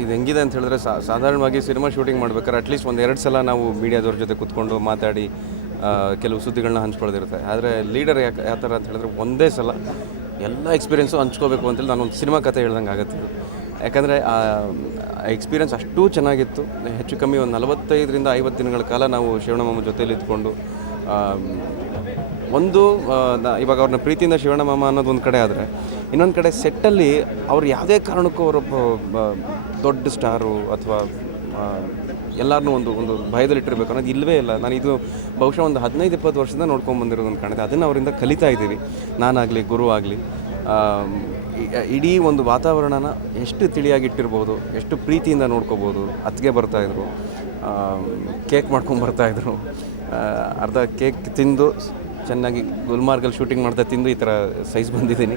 ಇದು ಹೆಂಗಿದೆ ಅಂತ ಹೇಳಿದ್ರೆ ಸಾಧಾರಣವಾಗಿ ಸಿನಿಮಾ ಶೂಟಿಂಗ್ ಮಾಡ್ಬೇಕಾದ್ರೆ ಅಟ್ಲೀಸ್ಟ್ ಒಂದು 2 ಸಲ ನಾವು ಮೀಡಿಯಾದವ್ರ ಜೊತೆ ಕೂತ್ಕೊಂಡು ಮಾತಾಡಿ ಕೆಲವು ಸುದ್ದಿಗಳನ್ನ ಹಂಚ್ಕೊಳ್ಳೋದಿರುತ್ತೆ. ಆದರೆ ಲೀಡರ್ ಯಾವ ಥರ ಅಂತ ಹೇಳಿದ್ರೆ ಒಂದೇ ಸಲ ಎಲ್ಲ ಎಕ್ಸ್ಪೀರಿಯೆನ್ಸು ಹಂಚ್ಕೋಬೇಕು ಅಂತೇಳಿ ನಾನೊಂದು ಸಿನಿಮಾ ಕಥೆ ಹೇಳ್ದಂಗೆ ಆಗುತ್ತೆ. ಯಾಕಂದರೆ ಆ ಎಕ್ಸ್ಪೀರಿಯೆನ್ಸ್ ಅಷ್ಟೂ ಚೆನ್ನಾಗಿತ್ತು. ಹೆಚ್ಚು ಕಮ್ಮಿ ಒಂದು 45ರಿಂದ 50 ದಿನಗಳ ಕಾಲ ನಾವು ಶಿವಣ್ಣಮಾಮ ಜೊತೆಯಲ್ಲಿ ಇದ್ಕೊಂಡು ಇವಾಗ ಅವ್ರನ್ನ ಪ್ರೀತಿಯಿಂದ ಶಿವಣ್ಣಮಾಮ ಅನ್ನೋದು ಒಂದು ಕಡೆ ಆದರೆ, ಇನ್ನೊಂದು ಕಡೆ ಸೆಟ್ಟಲ್ಲಿ ಅವ್ರು ಯಾವುದೇ ಕಾರಣಕ್ಕೂ ಅವರು ದೊಡ್ಡ ಸ್ಟಾರು ಅಥವಾ ಎಲ್ಲರನ್ನೂ ಒಂದು ಭಯದಲ್ಲಿಟ್ಟಿರ್ಬೇಕು ಅನ್ನೋದು ಇಲ್ಲವೇ ಇಲ್ಲ. ನಾನು ಇದು ಬಹುಶಃ ಒಂದು 15-20 ವರ್ಷದಿಂದ ನೋಡ್ಕೊಂಡ್ಬಂದಿರೋದನ್ನು ಕಾಣುತ್ತೆ. ಅದನ್ನು ಅವರಿಂದ ಕಲಿತಾ ಇದ್ದೀವಿ, ನಾನಾಗಲಿ ಗುರು ಆಗಲಿ. ಇಡೀ ಒಂದು ವಾತಾವರಣನ ಎಷ್ಟು ತಿಳಿಯಾಗಿಟ್ಟಿರ್ಬೋದು, ಎಷ್ಟು ಪ್ರೀತಿಯಿಂದ ನೋಡ್ಕೋಬೋದು. ಅತ್ತಿಗೆ ಬರ್ತಾಯಿದ್ರು, ಕೇಕ್ ಮಾಡ್ಕೊಂಬರ್ತಾಯಿದ್ರು, ಅರ್ಧ ಕೇಕ್ ತಿಂದು ಚೆನ್ನಾಗಿ ಗುಲ್ಮಾರ್ಗಲ್ಲಿ ಶೂಟಿಂಗ್ ಮಾಡ್ತಾ ತಿಂದು ಈ ಥರ ಸೈಜ್ ಬಂದಿದ್ದೀನಿ.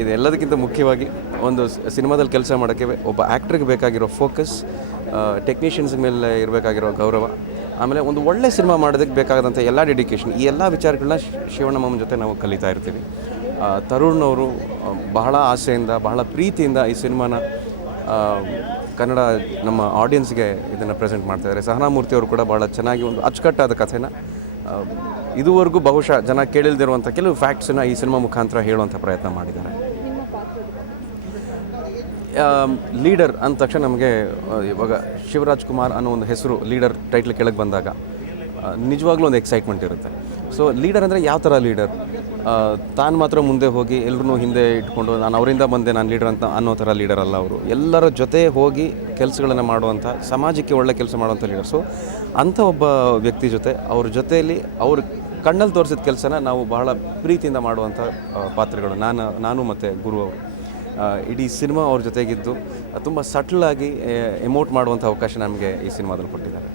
ಇದೆಲ್ಲದಕ್ಕಿಂತ ಮುಖ್ಯವಾಗಿ ಒಂದು ಸಿನಿಮಾದಲ್ಲಿ ಕೆಲಸ ಮಾಡೋಕ್ಕೆ ಒಬ್ಬ ಆ್ಯಕ್ಟ್ರಿಗೆ ಬೇಕಾಗಿರೋ ಫೋಕಸ್, ಟೆಕ್ನಿಷಿಯನ್ಸ್ ಮೇಲೆ ಇರಬೇಕಾಗಿರೋ ಗೌರವ, ಆಮೇಲೆ ಒಂದು ಒಳ್ಳೆ ಸಿನಿಮಾ ಮಾಡೋದಕ್ಕೆ ಬೇಕಾದಂಥ ಎಲ್ಲ ಡೆಡಿಕೇಶನ್, ಈ ಎಲ್ಲ ವಿಚಾರಗಳನ್ನ ಶಿವಣ್ಣಮಾಮನ ಜೊತೆ ನಾವು ಕಲಿತಾ ಇರ್ತೀವಿ. ತರುಣ್ ಅವರು ಬಹಳ ಆಸೆಯಿಂದ, ಬಹಳ ಪ್ರೀತಿಯಿಂದ ಈ ಸಿನಿಮಾನ ಕನ್ನಡ ನಮ್ಮ ಆಡಿಯನ್ಸ್ಗೆ ಇದನ್ನು ಪ್ರೆಸೆಂಟ್ ಮಾಡ್ತಾಯಿದ್ದಾರೆ. ಸಹನಾ ಮೂರ್ತಿ ಅವರು ಕೂಡ ಭಾಳ ಚೆನ್ನಾಗಿ ಒಂದು ಅಚ್ಚುಕಟ್ಟಾದ ಕಥೆನ ಇದುವರೆಗೂ ಬಹುಶಃ ಜನ ಕೇಳಿಲ್ದಿರುವಂಥ ಕೆಲವು ಫ್ಯಾಕ್ಟ್ಸನ್ನು ಈ ಸಿನಿಮಾ ಮುಖಾಂತರ ಹೇಳುವಂಥ ಪ್ರಯತ್ನ ಮಾಡಿದ್ದಾರೆ. ಲೀಡರ್ ಅಂದ ತಕ್ಷಣ ನಮಗೆ ಇವಾಗ ಶಿವರಾಜ್ ಕುಮಾರ್ ಅನ್ನೋ ಒಂದು ಹೆಸರು ಲೀಡರ್ ಟೈಟ್ಲ್ ಕೆಳಗೆ ಬಂದಾಗ ನಿಜವಾಗ್ಲೂ ಒಂದು ಎಕ್ಸೈಟ್ಮೆಂಟ್ ಇರುತ್ತೆ. ಸೊ ಲೀಡರ್ ಅಂದರೆ ಯಾವ ಥರ ಲೀಡರ್? ತಾನು ಮಾತ್ರ ಮುಂದೆ ಹೋಗಿ ಎಲ್ಲರೂ ಹಿಂದೆ ಇಟ್ಕೊಂಡು ನಾನು ಅವರಿಂದ ಬಂದೆ ನಾನು ಲೀಡರ್ ಅಂತ ಅನ್ನೋ ಥರ ಲೀಡರ್ ಅಲ್ಲ. ಅವರು ಎಲ್ಲರ ಜೊತೆ ಹೋಗಿ ಕೆಲಸಗಳನ್ನು ಮಾಡುವಂಥ, ಸಮಾಜಕ್ಕೆ ಒಳ್ಳೆ ಕೆಲಸ ಮಾಡುವಂಥ ಲೀಡರ್. ಸೊ ಅಂಥ ಒಬ್ಬ ವ್ಯಕ್ತಿ ಜೊತೆ ಅವ್ರ ಜೊತೆಯಲ್ಲಿ ಅವ್ರ ಕಣ್ಣಲ್ಲಿ ತೋರಿಸಿದ ಕೆಲಸನ ನಾವು ಬಹಳ ಪ್ರೀತಿಯಿಂದ ಮಾಡುವಂಥ ಪಾತ್ರಗಳು ನಾನು ಮತ್ತು ಗುರು ಅವರು. ಇಡೀ ಸಿನಿಮಾ ಅವ್ರ ಜೊತೆಗಿದ್ದು ತುಂಬ ಸಟ್ಲಾಗಿ ಎಮೋಟ್ ಮಾಡುವಂಥ ಅವಕಾಶ ನಮಗೆ ಈ ಸಿನಿಮಾದಲ್ಲಿ ಕೊಟ್ಟಿದ್ದಾರೆ.